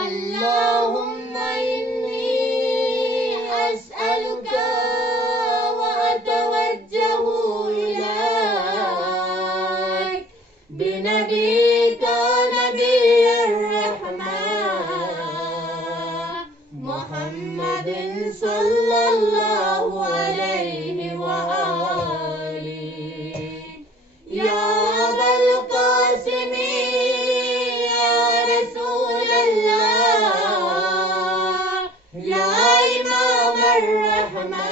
اللهم إني أسألك وأتوجه إليك بنبيك نبي الرحمة محمد صلى الله عليه وآله يا أبا القاسم يا رسول الله يا إمام الرحمة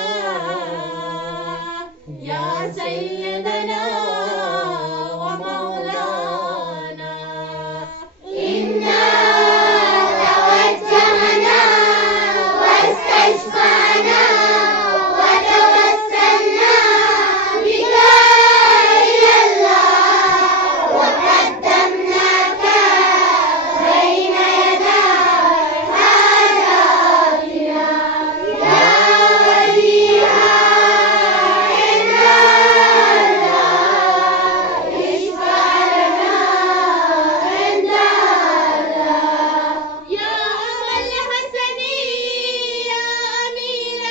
يا سيدنا ومولانا إنا توجهنا واستشفعنا وتوسلنا بك إلى الله وقدمناك بين يدي حاجاتنا يا وجيها عند الله اشفع لنا عند الله يا أبا الحسن يا أمير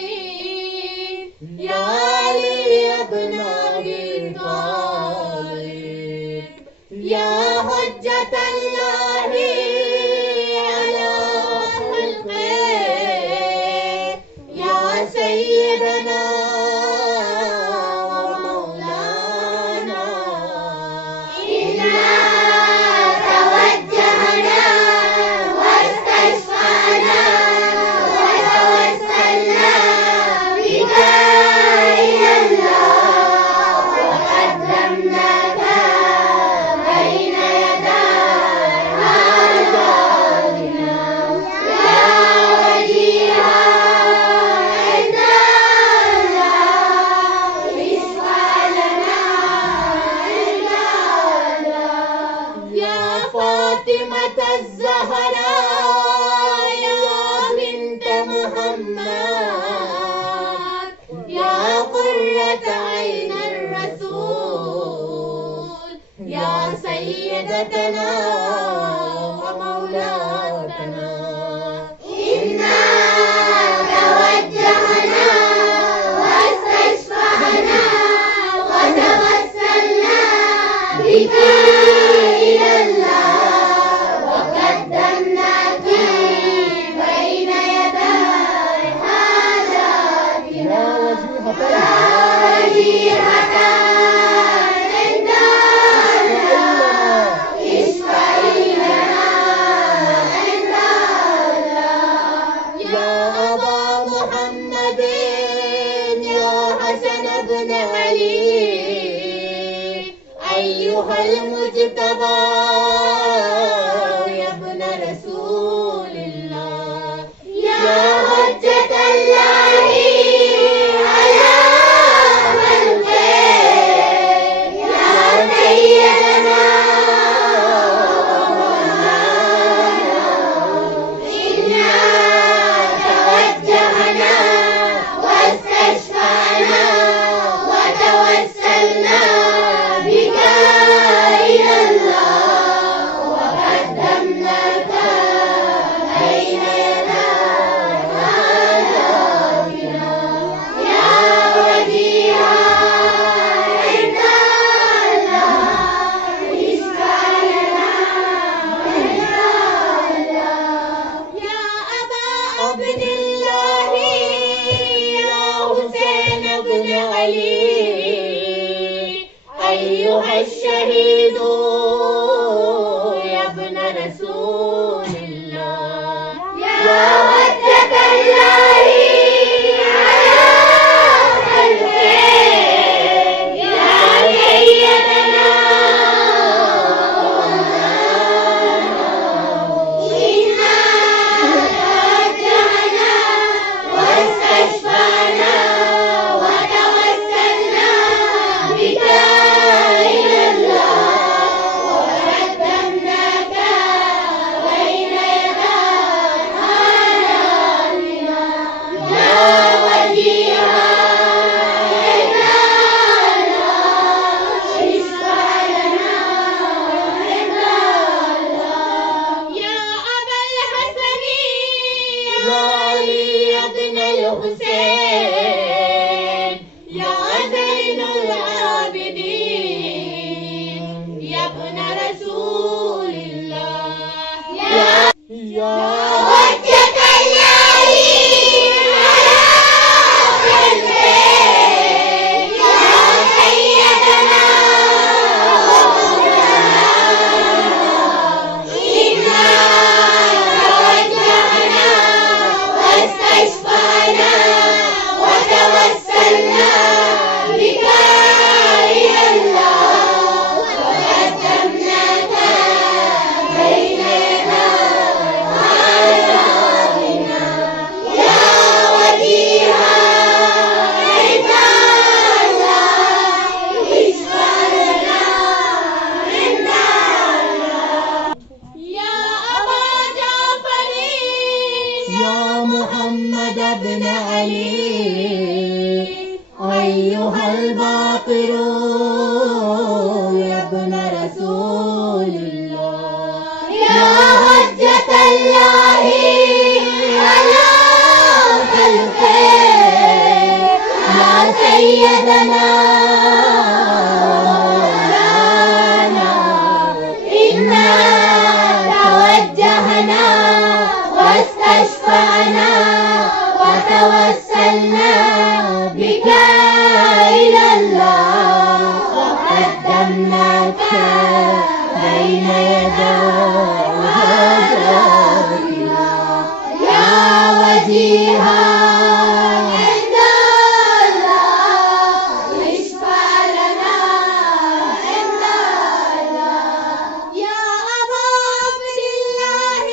المؤمنين يا علي بن أبي طالب يا حجة الله على خلقه يا سيدنا ومولانا إنا توجهنا واستشفعنا وتوسلنا بك إلى الله وقدمناك بين يدي حاجاتنا يا وجيها عند الله اشفع لنا عند الله يا فاطمة الزهراء يا بنت محمد يا قرة عين الرسول يا سيدتنا ومولاتنا إنا توجهنا واستشفعنا وتوسلنا بك إلى الله وقدمناك بين يدي حاجاتنا يا وجيهة عند الله اشفعي لنا عند الله يا أبا محمد يا حسن بن علي أيها المجتبى يا ابن رسول الله يا حجة الله على خلقه يا سيدنا ومولانا إنا توجهنا واستشفعنا وتوسلنا بك إلى الله شهيد يا ابن رسول الله يا حجة الله على خلقه يا سيدنا إنا توجهنا واستشفعنا وتوسلنا بك إلى الله وقدمناك بين يدي حالاتنا يا وجيها إنا اشفع لنا عند الله يا أبا الحسن يا علي بن الحسين يا زين العابدين يا ابن رسول الله يا حجة الله على خلقه يا سيدنا إنا توجهنا واستشفعنا وتوسلنا بك إلى الله وقدمناك بين يدي حالاتنا يا وجيها عند الله اشفع لنا عند الله يا أبا جعفر يا محمد بن علي أيها الباقر يا ابن رسول الله يا حجة الله على خلقه يا سيدنا مولانا إنا توجهنا واستشفعنا وتوسلنا بك إلى الله وقدمناك بين يدي حاجاتنا يا وجيها عند الله اشفع لنا عند الله يا أبا عبد الله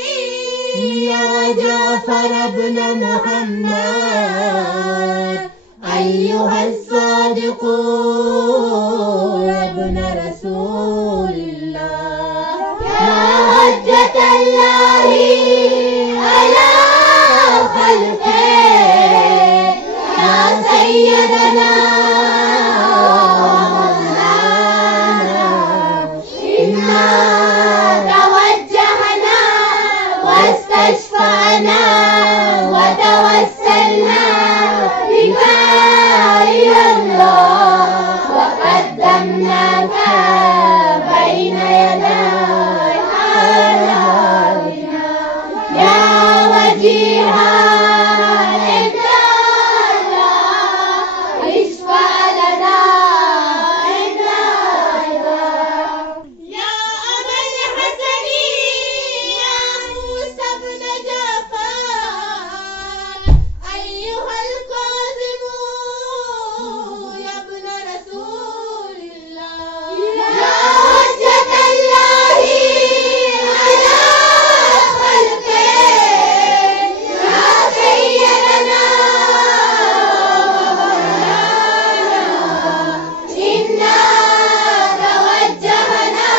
يا جعفر بن محمد أيها الصادق يا ابن رسول الله يا حجة الله على خلقه يا سيدنا مولانا إنا توجهنا واستشفعنا وتوسلنا بك إلى الله وقدمناك بين يدي حالاتنا يا وجيها عند الله اشفع لنا عند الله يا أبا الحسن يا موسى بن جعفر أيها القاسم يا ابن رسول الله يا حجة الله على خلقه يا سيدنا مولانا إنا توجهنا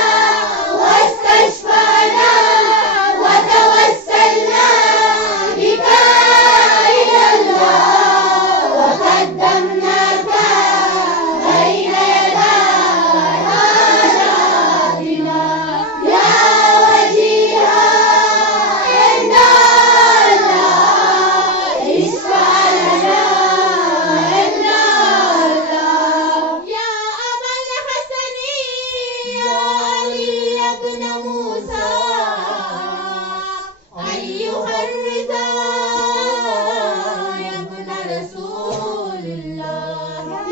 واستشفعنا وتوسلنا بك إلى الله وقدمناك بين يدي حاجاتنا يا وجيها عند الله اشفع لنا عند الله يا أبا الحسن يا علي بن موسى أيها الرضا يا ابن رسول الله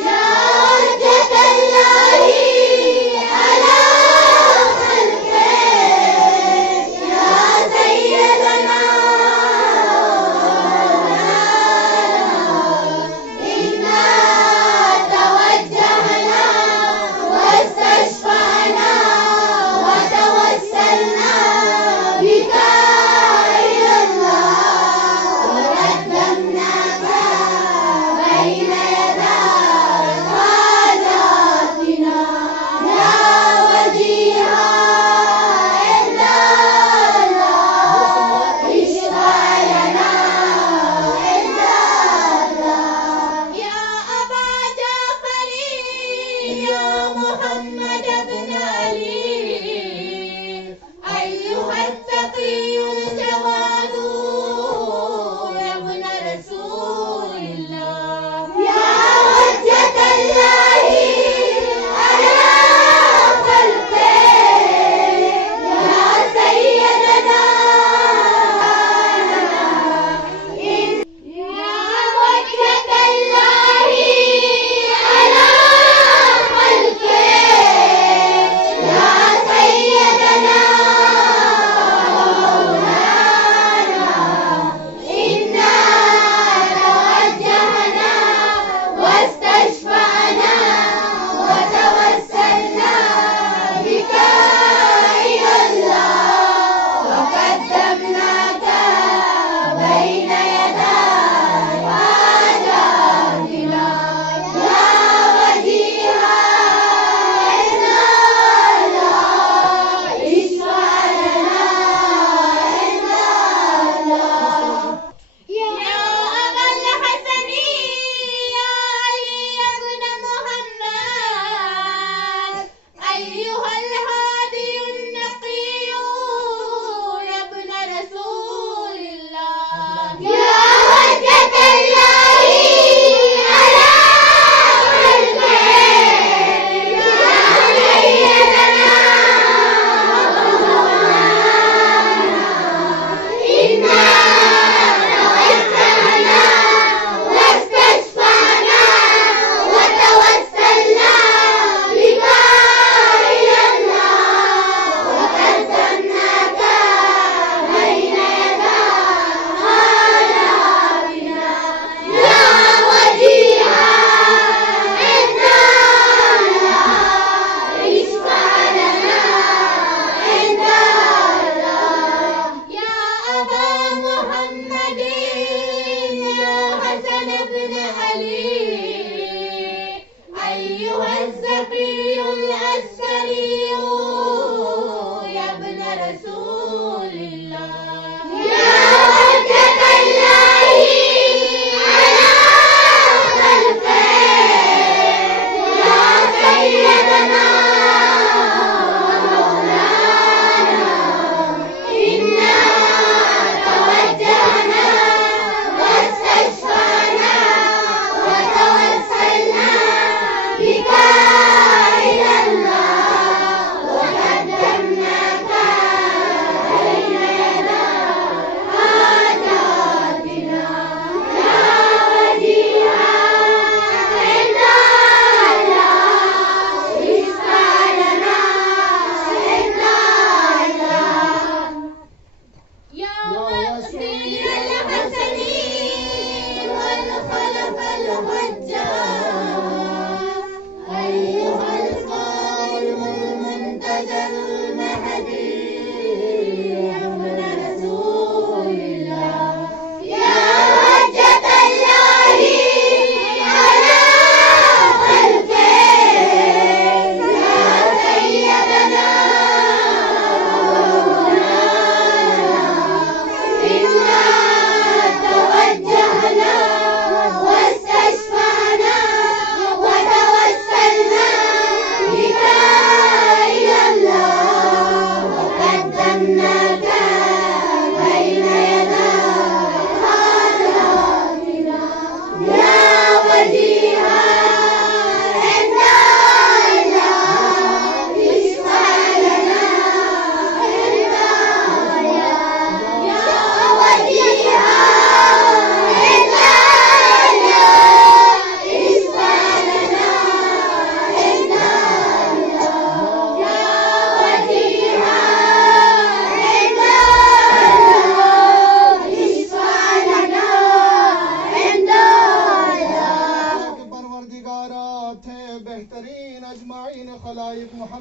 يا حجة الله على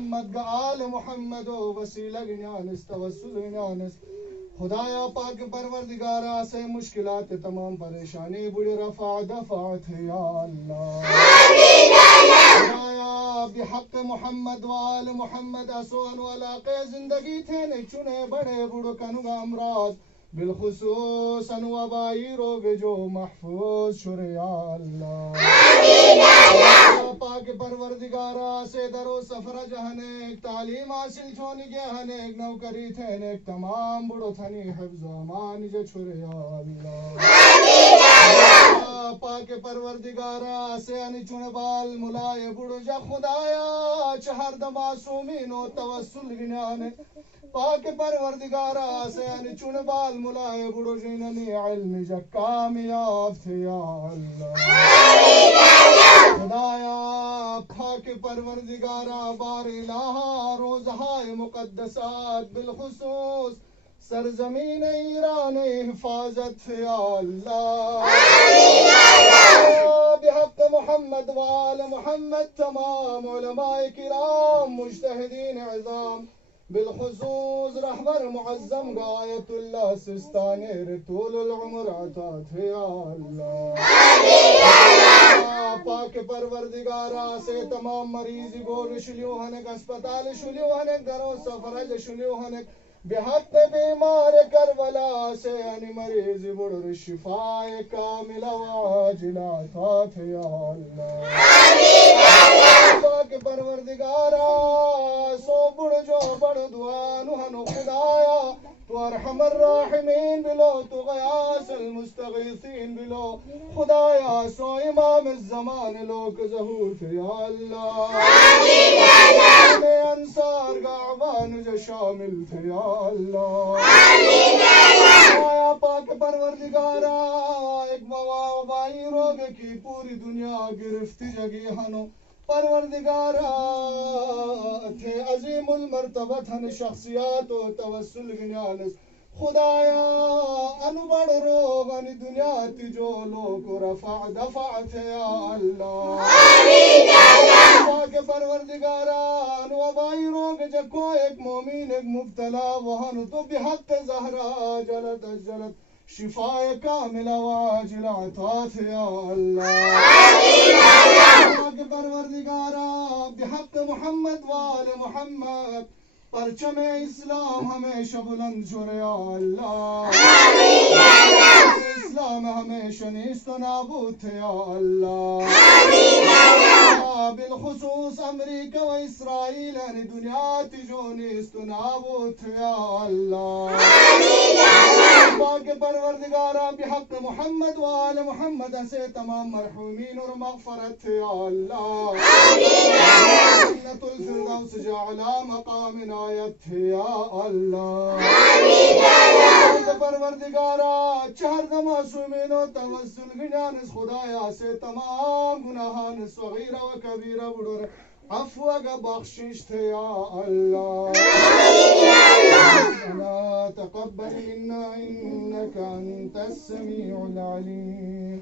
محمد گا آل محمد و وسیلہ گنیانس توسل گنیانس خدایا پاک پروردگارا سے مشکلات تمام پریشانی بڑی رفع دفعت ہے یا اللہ خدایا بحق محمد و آل محمد اسوان و علاقے زندگی تھے نے چنے بڑے بڑو کنگا امراض بالخصوص وبائی روگ جو محفوظ شر یا اللہ پاک پروردگارا سے درو سفر جہنیک تعلیم حاصل چھونی گے ہنیک نوکری تھینیک تمام بڑو تھنی حفظ و امان جو چھر یا اللہ پاک پروردگارا سے انی چون بال ملائے بڑو جا خدایا چہر معصومین و توسل گنانے پاک پروردگارا سے انی چون بال ملائے بڑو جننی علم جا کامیاب تھے یا اللہ خدایا پاک پروردگارا بار الہا روزہائے مقدسات بالخصوص سرزمین ایران حفاظت یا اللہ بحق محمد وآل محمد تمام علماء کرام مجتہدین عظام بالخصوص رہبر معظم غایت اللہ سستانی طول العمر عطات یا اللہ پاک پروردگارا سے تمام مریضی بور شلیو ہنک اسپتال شلیو ہنک درو سفرج شلیو ہنک بحق بیمار کربلا سے انی مریضی بڑھ شفاء کاملہ واجلہ عطات یا اللہ پاک پروردگارا سو بڑھ جو بڑھ دعانو ہنو خدایا تو ارحم الراحمین بلو تو غیاس المستغیثین بلو خدایا سو امام الزمان لوک ظہور یا اللہ میں انصار گعبان جو شامل تھے یا اللہ خدایا پاک پروردگارا ایک وبائی روگ کی پوری دنیا گرفتی جگی ہنو پروردگارا تھے عظیم المرتبت ہن شخصیات و توسل گنیانس خدایا انو بڑ روگ ان دنیا تی جو لوگ رفع دفعت یا اللہ پاک پروردگارا انو وبائی روگ جکو ایک مومین ایک مبتلا وہن تو بحق زہرا جلت جلت شفاء کاملہ واجلہ عطات یا اللہ پاک پروردگارا بحق محمد وآل محمد پرچم اسلام ہمیشہ بلند شر یا اللہ اسلام ہمیشہ نیست و نابود یا اللہ بالخصوص امریکہ و اسرائیل یعنی دنیا تجو نیست و نابود یا اللہ پاک پروردگارا بحق محمد وآل محمد سے تمام مرحومین اور مغفرت یا اللہ جنت الفردوس جعلا مقام آیت یا اللہ پروردگارا چہر معصومین و توسل گنیانس خدایا سے تمام گناہان صغیرہ و کبیرہ بڑھو عفو کا بخشش تھے یا اللہ ربنا تقبل منا انك انت السميع العليم